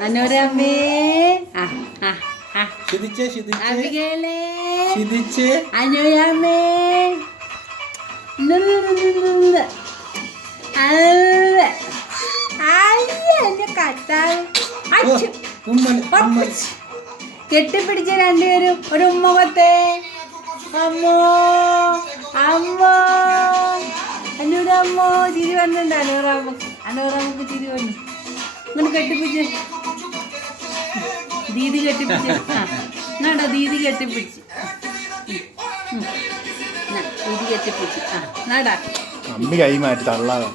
മനോരമേ അനുരമേ കെട്ടിപ്പിടിച്ച രണ്ടുപേരും ഒരു ഉമ്മകത്തെ അമ്മോ അമ്മോ അനുരമ്മോ ചിരി വന്നിട്ടുണ്ട് അനുറാമക്ക് ചിരി വന്നു ഇങ്ങനെ കെട്ടിപ്പിടിച്ച് ദീദി കെട്ടിപ്പിടിച്ച് എന്നാടാ ദീദി കെട്ടിപ്പിടിച്ച് ദീദി കെട്ടിപ്പിടിച്ച് നാടാ അമ്മി കൈ മാറ്റി തള്ളാതെ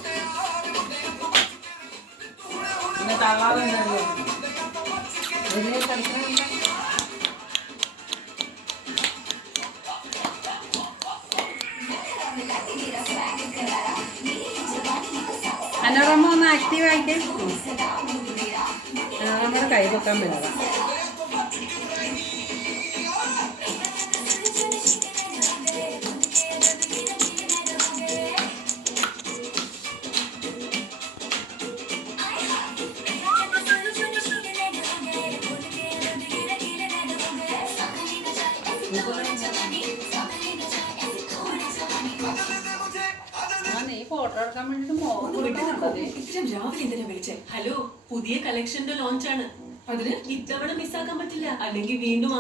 അനോറമ്മ ഒന്ന് ആക്റ്റീവ് ആയിട്ട് അനോറമ്മയുടെ കൈ പൊക്കാൻ പറ്റില്ല. ഹലോ, പുതിയ കളക്ഷന്റെ ലോഞ്ച് ആണ്. അതിന് ഇത്തവണ മിസ്സാക്കാൻ പറ്റില്ല, അല്ലെങ്കിൽ വീണ്ടും